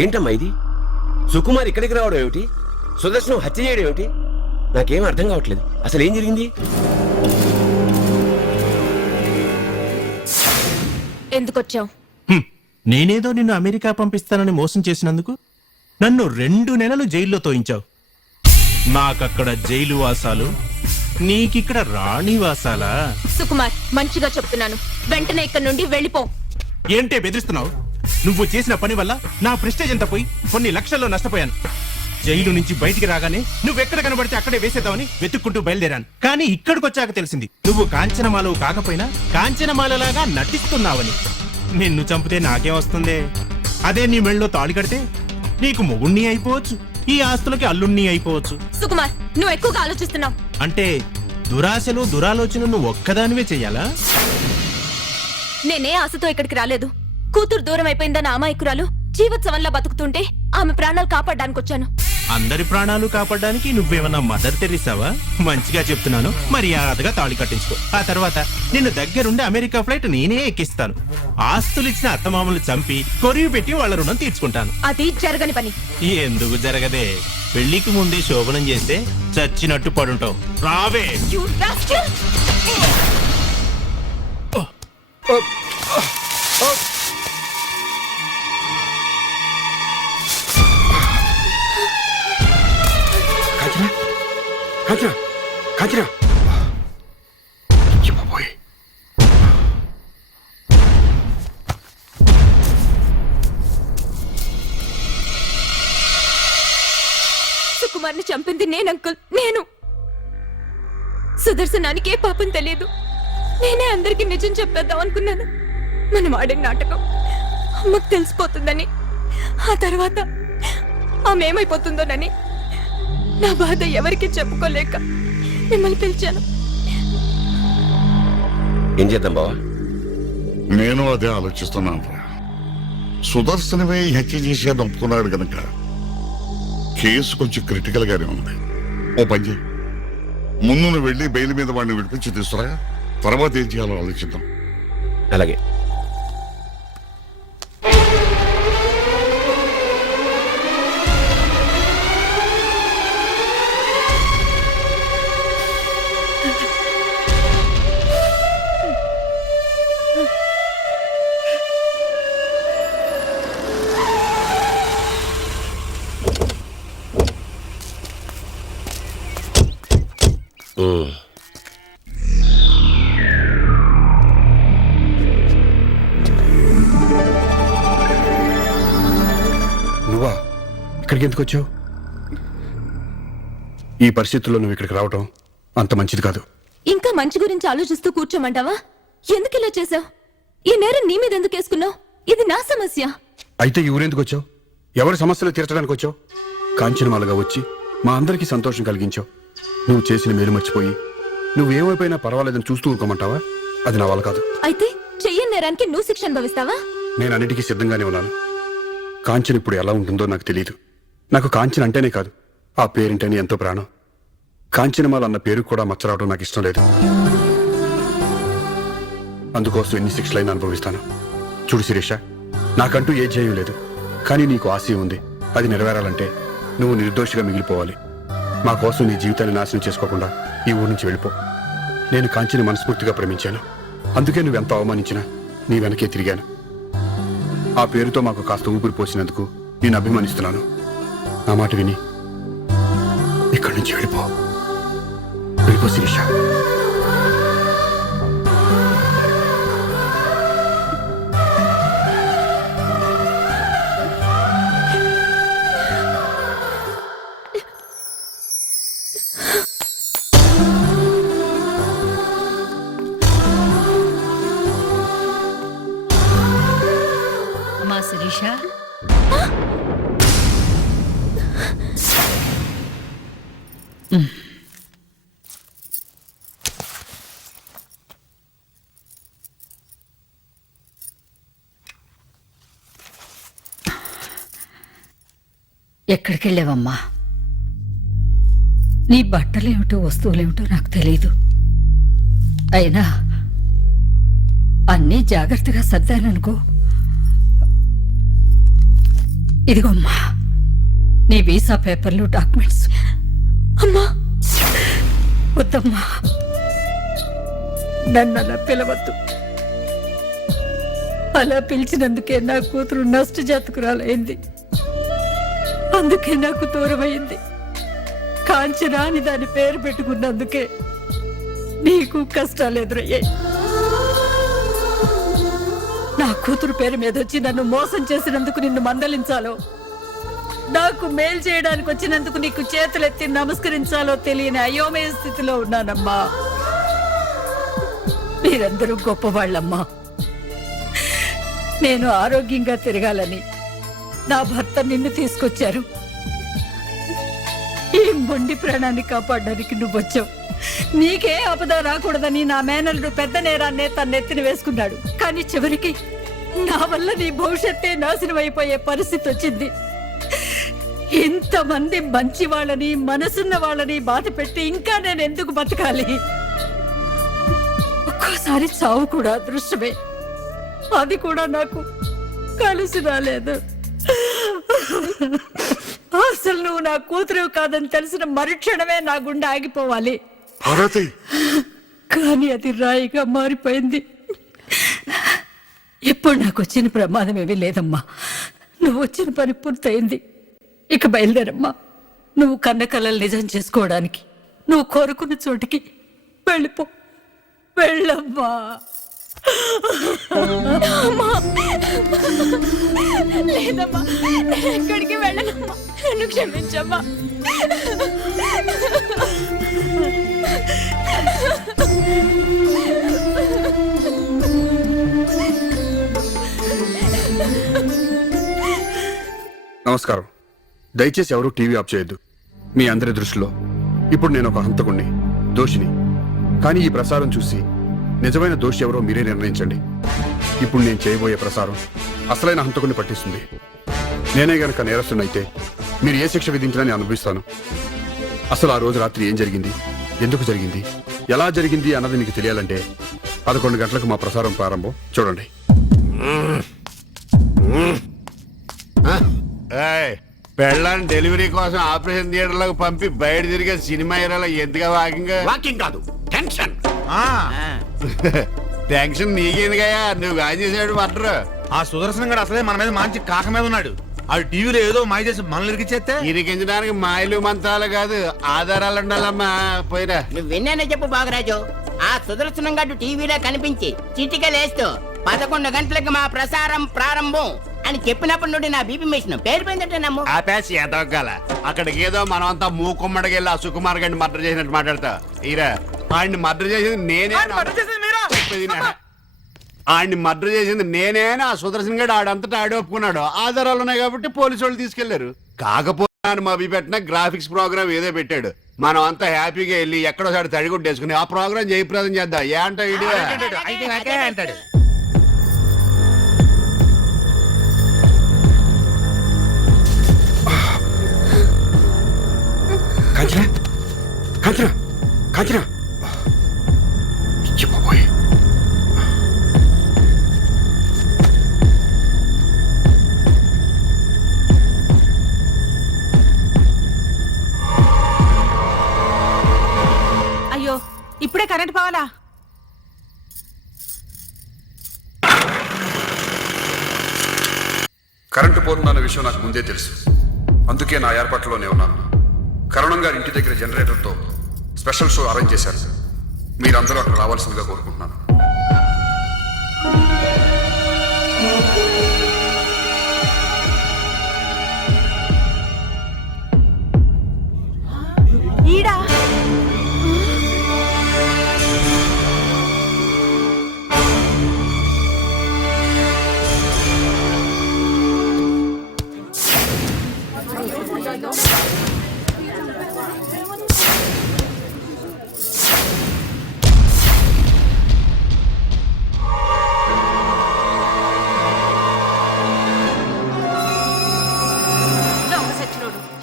ఏంటమ్మా ఇది? సుకుమార్ ఇక్కడికి రావడం ఏమిటి? సుదర్శనం హత్య చేయడం ఏమిటి? నాకేం అర్థం కావట్లేదు. అసలు ఏం జరిగింది? ఎందుకొచ్చావు? నేనేదో నిన్ను అమెరికా పంపిస్తానని మోసం చేసినందుకు నన్ను 2 నెలలు జైల్లో తోయించావు. నాకక్కడ జైలు వాసాలు, నీకిక్కడ రాణివాసాలా? సుకుమార్, మంచిగా చెప్తున్నాను, వెంటనే ఇక్కడ నుండి వెళ్ళిపో. ఏంటే బెదిరిస్తున్నావు? నువ్వు చేసిన పని వల్ల నా ప్రెస్టేజ్ అంతా పోయి కొన్ని లక్షల్లో నష్టపోయాను. జైలు నుంచి బయటికి రాగానే నువ్వెక్కడ కనబడితే అక్కడే వేసేద్దామని వెతుక్కుంటూ బయలుదేరాను. కానీ ఇక్కడికి వచ్చాక తెలిసింది నువ్వు కాంచనమాలవు కాకపోయినా కాంచనమాలలాగా నటిస్తున్నావని. నిన్ను చంపితే నాకేం వస్తుందే? అదే నీ మెళ్ళలో తాళి కడితే నీకు మొగుణ్ణి అయిపోవచ్చు, ఈ ఆస్తులకి అల్లుణ్ణి అయిపోవచ్చు. సుకుమార్, నువ్వు ఎక్కువగా ఆలోచిస్తున్నావు. అంటే దురాశలు దురాలోచనలు నువ్వు ఒక్కదానివే చెయ్యాలా? నేనే ఆశతో ఇక్కడికి రాలేదు. కూతురు దూరం అయిపోయిందన్న అమాయకురాలు జీవోత్సవంలా బతుకుతుంటే ఆమె ప్రాణాలు కాపాడడానికి వచ్చాను. అందరి ప్రాణాలు కాపాడడానికి నువ్వేమన్నా మదర్ తెరీసావా? మంచిగా చెప్తున్నాను, మర్యాదగా తాళి కట్టించుకో. ఆ తర్వాత నిన్ను దగ్గరుండి అమెరికా ఫ్లైట్ నేనే ఎక్కిస్తాను. ఆస్తులు ఇచ్చిన అత్తమామలు చంపి కొరివి పెట్టి వాళ్ళ రుణం తీర్చుకుంటాను. అది జరగని పని. ఎందుకు జరగదే? పెళ్లికి ముందే శోభనం చేస్తే చచ్చినట్టు పడుంటావు. రావే. You rascal! కాకిరా, కాకిరా. బాబోయ్. సుకుమార్ని చంపింది నేను అంకుల్, నేను. సుదర్శనానికి ఏ పాపం తెలియదు. నేనే అందరికీ నిజం చెప్పేద్దాం అనుకున్నాను. మనం ఆడిన నాటకం అమ్మకు తెలిసిపోతుందని, ఆ తర్వాత ఆమె ఏమైపోతుందోనని నా బాధ ఎవరికి చెప్పుకోలేక మిమ్మల్ని పిలిచాను. ఏం చేద్దాం బావా? నేను అదే ఆలోచిస్తున్నాను. సుదర్శనమే హత్య చేసేది ఒప్పుకున్నాడు గనక కేసు కొంచెం క్రిటికల్ గానే ఉంది. ఓ పని చేయి, ముందు నువ్వు వెళ్ళి బెయిల్ మీద వాడిని విడిపించి తీసుకురా. తర్వాత ఏం చేయాలో ఆలోచిద్దాం. అలాగే. నువ్వా? ఇక్కడికి ఎందుకు వచ్చావు? ఈ పరిస్థితుల్లో నువ్వు ఇక్కడికి రావటం అంత మంచిది కాదు. ఇంకా మంచి గురించి ఆలోచిస్తూ కూర్చోమంటావా? ఎందుకు ఇలా చేసావు? ఈ నేరం నీ మీద ఎందుకు వేసుకున్నావు? ఇది నా సమస్య. అయితే ఈ ఊరెందుకు వచ్చావు? ఎవరి సమస్యలు తీర్చడానికి వచ్చావు? కాంచనమాలగా వచ్చి మా అందరికీ సంతోషం కలిగించావు. నువ్వు చేసిన మేలు మర్చిపోయి నువ్వేమైపోయినా పర్వాలేదని చూస్తూ ఊరుకోమంటావా? అది నా వల్ల కాదు. అయితే చెయ్యని నేరానికి నువ్వు శిక్ష అనుభవిస్తావా? నేను అన్నిటికీ సిద్ధంగానే ఉన్నాను. కాంచన ఇప్పుడు ఎలా ఉంటుందో నాకు తెలియదు. నాకు కాంచన అంటేనే కాదు, ఆ పేరింటేనే ఎంతో ప్రాణం. కాంచనమాల అన్న పేరు కూడా మచ్చరావడం నాకు ఇష్టం లేదు. అందుకోసం ఎన్ని శిక్షలైనా అనుభవిస్తాను. చూడు శిరీష, నాకంటూ ఏ ధ్యేయం లేదు, కానీ నీకు ఆశయం ఉంది. అది నెరవేరాలంటే నువ్వు నిర్దోషిగా మిగిలిపోవాలి. మా కోసం నీ జీవితాన్ని నాశనం చేసుకోకుండా ఈ ఊరు నుంచి వెళ్ళిపో. నేను కాంచిని మనస్ఫూర్తిగా ప్రేమించాను. అందుకే నువ్వెంత అవమానించినా నీ వెనకే తిరిగాను. ఆ పేరుతో మాకు కాస్త ఊపిరి పోసినందుకు నేను అభిమానిస్తున్నాను. నా మాట విని ఇక్కడి నుంచి వెళ్ళిపో. వెళ్ళిపో శిరీష. శిరీష, ఎక్కడికి వెళ్ళావమ్మా? నీ బట్టలేమిటో వస్తువులేమిటో నాకు తెలీదు. అయినా అన్నీ జాగ్రత్తగా సర్దాననుకో. ఇదిగోమ్మా నీ వీసా పేపర్లు డాక్యుమెంట్స్. అమ్మా వద్దమ్మా, నన్ను అలా పిలవద్దు. అలా పిలిచినందుకే నా కూతురు నష్టజాతకురాలైంది. అందుకే నాకు దూరమైంది. కాంచన అని దాని పేరు పెట్టుకున్నందుకే నీకు కష్టాలు ఎదురయ్యాయి. నా కూతురు పేరు మీద వచ్చి నన్ను మోసం చేసినందుకు నిన్ను మందలించాలో, నాకు మేలు చేయడానికి వచ్చినందుకు నీకు చేతులెత్తి నమస్కరించాలో తెలియని అయోమయ స్థితిలో ఉన్నానమ్మా. మీరందరూ గొప్పవాళ్ళమ్మా. నేను ఆరోగ్యంగా తిరగాలని నా భర్త నిన్ను తీసుకొచ్చారు. ఈ మొండి ప్రాణాన్ని కాపాడడానికి నువ్వు వచ్చావు. నీకే ఆపద రాకూడదని నా మేనల్లుడు పెద్ద నేరాన్నే తన్నెత్తిన వేసుకున్నాడు. కానీ చివరికి నా వల్ల నీ భవిష్యత్తే నాశనం అయిపోయే పరిస్థితి వచ్చింది. ఇంతమంది మంచి వాళ్ళని, మనసున్న వాళ్ళని బాధ పెట్టి ఇంకా నేను ఎందుకు బతకాలి? ఒక్కోసారి చావు కూడా అదృష్టమే. అది కూడా నాకు కలిసి రాలేదు. అసలు నువ్వు నా కూతురు కాదని తెలిసిన మరుక్షణమే నా గుండె ఆగిపోవాలి. భారతి, కానీ అది రాయిగా మారిపోయింది. ఇప్పుడు నాకు వచ్చిన ప్రమాదం ఏమీ లేదమ్మా. నువ్వు వచ్చిన పని పూర్తయింది. ఇక బయలుదేరమ్మా. నువ్వు కన్న కలలు నిజం చేసుకోవడానికి నువ్వు కోరుకున్న చోటికి వెళ్ళిపో. వెళ్ళమ్మా. అమ్మా లేదమ్మా, నేను ఎక్కడికి వెళ్ళనమ్మా. నన్ను క్షమించమ్మా. నమస్కారం. దయచేసి ఎవరూ టీవీ ఆఫ్ చేయొద్దు. మీ అందరి దృష్టిలో ఇప్పుడు నేను ఒక హంతకుణ్ణి, దోషిని. కానీ ఈ ప్రసారం చూసి నిజమైన దోషి ఎవరో మీరే నిర్ణయించండి. ఇప్పుడు నేను చేయబోయే ప్రసారం అసలైన హంతకుణ్ణి పట్టిస్తుంది. నేనే గనక నేరస్తున్నైతే మీరు ఏ శిక్ష విధించినా నేను అనుభవిస్తాను. అసలు ఆ రోజు రాత్రి ఏం జరిగింది, ఎందుకు జరిగింది, ఎలా జరిగింది అన్నది మీకు తెలియాలంటే 11 గంటలకు మా ప్రసారం ప్రారంభం. చూడండి. పెళ్ళాన్ని డెలివరీ కోసం ఆపరేషన్ థియేటర్లకు పంపి బయట తిరిగే సినిమా హీరోల ఎందుగా వాకింగ్ కాదు టెన్షన్. టెన్షన్ నీకేందుకయ్యా, నువ్వు గాయ చేసాడు పట్టరు. ఆ సుదర్శనం గారు అసలే మన మీద మంచి కాక మీద ఉన్నాడు. ఆ టీవీలో ఏదో మాయ చేసి మనల్ని ఇరికిచ్చేస్తే ఇరికించడానికి మాయలు మంత్రాలు కాదు, ఆధారాలు ఉండాలమ్మా. పోయిరా. నువ్వు విన్నానే చెప్పు బాగరాజు. ఆ సుదర్శనం గడ్డు టీవీలో కనిపించి చిటికలేస్తూ 11 గంటలకు మా ప్రసారం ప్రారంభం అని చెప్పినప్పటి నుండి నా బీపీ మిషన్ పేరుపోయిందంటే నమ్ము. ఆపేసి ఎదవగాల అక్కడికి ఏదో మనం అంతా మూకుమ్మడికి వెళ్ళి ఆ సుకుమార్ గారిని మర్డర్ చేసినట్టు మాట్లాడతా. ఈరా ఆయన్ని మర్డర్ చేసింది నేనే. ఆయన్ని మర్డర్ చేసింది నేనే అని ఆ సుదర్శన్ గడు ఆడంతటా ఆడి ఒప్పుకున్నాడు. ఆధారాలు ఉన్నాయి కాబట్టి పోలీసు వాళ్ళు తీసుకెళ్లారు. కాకపోతే ఆయన మభి పెట్టిన గ్రాఫిక్స్ ప్రోగ్రామ్ ఏదో పెట్టాడు. మనం అంతా హ్యాపీగా వెళ్ళి ఎక్కడోసారి తడిగుడ్డేసుకుని ఆ ప్రోగ్రామ్ జయప్రదం చేద్దాం. ఏ అంటావు ఇడి అంటాడు. కాంచనా, కాంచనా, కాంచనా. ఇచ్చి బాబోయ్. అయ్యో, ఇప్పుడే కరెంట్ పోవాలా? కరెంటు పోతుందన్న విషయం నాకు ముందే తెలుసు. అందుకే నా ఏర్పాట్లోనే ఉన్నాను. కరుణం గారి ఇంటి దగ్గర జనరేటర్తో స్పెషల్ షో అరేంజ్ చేశారు. మీరందరూ అక్కడ రావాల్సిందిగా కోరుకుంటున్నాను. ఈడా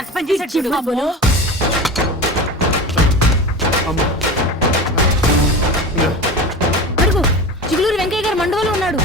ఎంత పని చేశాడు చూడు. అడుగు, చిగులూరు వెంకయ్య గారు మండవలో ఉన్నాడు.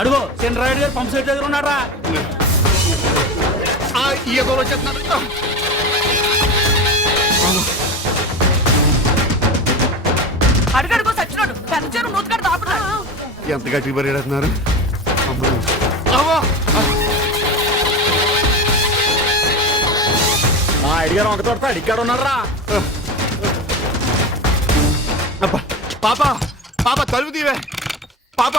అడుగు చంద్రాయుడు గారు పంప్ సెట్ దగ్గర ఉన్నారా? ఈ ఎదవలు వచ్చేస్తున్నారు. అడుగడుగు సచ్చినోడు పెద్ద చెరువు నూతుకడ దాపుతాడు. ఎంత గట్టిగా పరిగెడుతున్నారు. మా అడిగారు ఒక తోడతాడు ఇక్కడ ఉన్నారా? పాప పాప తలుపు తీవే. పాప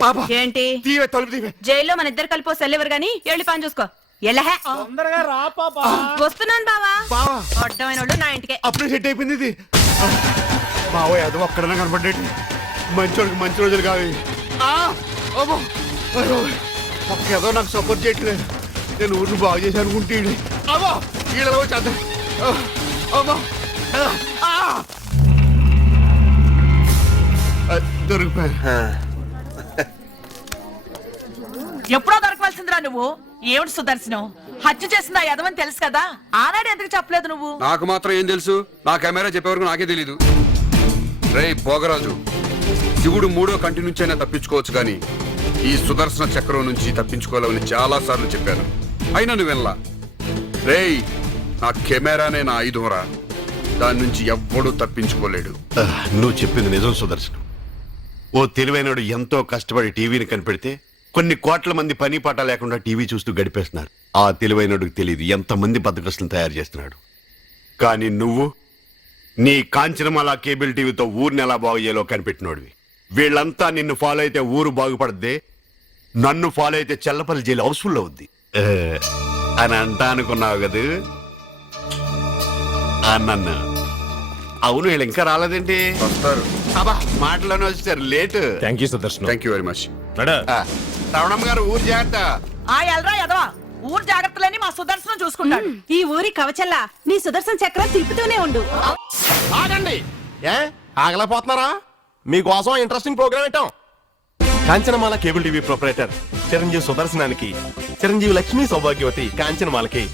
పాప ఏంటి తీవే, తలుపు తీవే. జైల్లో మన ఇద్దరు కలిపి సెల్లెవరు గాని వెళ్ళి పని చూసుకో. ఎల్లహే తొందరగా రా పాప. వస్తున్నాను బావా. బావా అడ్డమైన వాళ్ళు నా ఇంటికే. అప్పుడే సెట్ అయిపోయింది ఇది. బావో అది ఒక్కడన్నా కనపడ్డేటి. మంచోడికి మంచి రోజులు కావి. ఒక్క ఏదో నాకు సపోర్ట్ చేయట్లేదు. నేను ఊరిని బాగు చేసి అనుకుంటే అమ్మో ఈడలో వచ్చేద్దాం. అమ్మో దొరికిపోయాను. ఎప్పుడో దొరకవలసిందిరా నువ్వు. ఏమిటి సుదర్శనం హత్య చేసిందా యదవని తెలుసు కదా, ఆనాడు ఎందుకు చెప్పలేదు నువ్వు? నాకు మాత్రం ఏం తెలుసు? నా కెమెరా చెప్పేవరకు నాకే తెలీదు. రేయ్ భోగరాజు, శివుడు మూడో కంటి నుంచైనా తప్పించుకోవచ్చు కానీ ఈ సుదర్శన చక్రం నుంచి తప్పించుకోవాలని చాలా సార్లు చెప్పాను, అయినా నువ్వు వెళ్ళా. రేయ్ నా కెమెరానే నా ఆయుధంరా, దాని నుంచి ఎవ్వడూ తప్పించుకోలేడు. నువ్వు చెప్పింది నిజం సుదర్శనం. ఓ తెలివైనడు ఎంతో కష్టపడి టీవీని కనిపెడితే కొన్ని కోట్ల మంది పని పాట లేకుండా టీవీ చూస్తూ గడిపేస్తున్నారు. ఆ తెలివైనడుకు తెలియదు ఎంతమంది బద్దకస్తులను తయారు చేస్తున్నాడు. కానీ నువ్వు నీ కాంచనమాల కేబుల్ టీవీతో ఊరిని ఎలా బాగు చేయాలో కనిపెట్టినోడివి. వీళ్ళంతా నిన్ను ఫాలో అయితే ఊరు బాగుపడద్దే, నన్ను ఫాలో అయితే చెల్లపల్లి జైలు హౌస్ఫుల్ అవుద్ది అని అంటా అనుకున్నావు కదా అన్న. అవును వీళ్ళు ఇంకా రాలేదేంటి? వస్తారు. అబ్బా మాటలోనే వచ్చారు, late. Thank you Sudarshan. Thank you very much. Ramanamma గారు ఊరు జాగ్రత్త. ఆ ఎల్రా యదవా, ఊరు జాగ్రత్తలని మా సుదర్శనం చూసుకుంటాడు. ఈ ఊరి కవచల్లా నీ సుదర్శన చక్రం తిప్పుతూనే ఉండు. ఆగండి. ఏ ఆగలేకపోతున్నారా? మీకోసం ఇంట్రెస్టింగ్ ప్రోగ్రామ్ పెట్టాం. Kanchanamala cable TV proprietor Chiranjeevi సుదర్శనానికి, చిరంజీవి లక్ష్మీ సౌభాగ్యవతి కాంచనమాలకి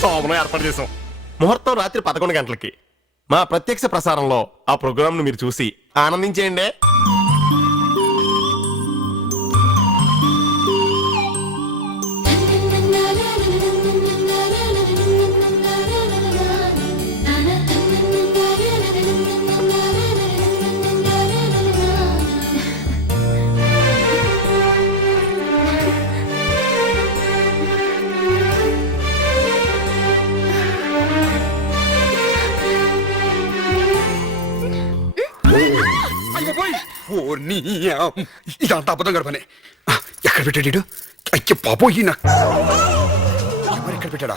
శోభనం ఏర్పాటు చేశాం. ముహూర్తం రాత్రి 11 గంటలకి. మా ప్రత్యక్ష ప్రసారంలో ఆ ప్రోగ్రామ్ ను మీరు చూసి ఆనందించేయండి. ఇదంతా అబద్ధం గడపనే. ఎక్కడ పెట్టాడు? అయ్య పాపో, ఈయన ఎక్కడ పెట్టాడా?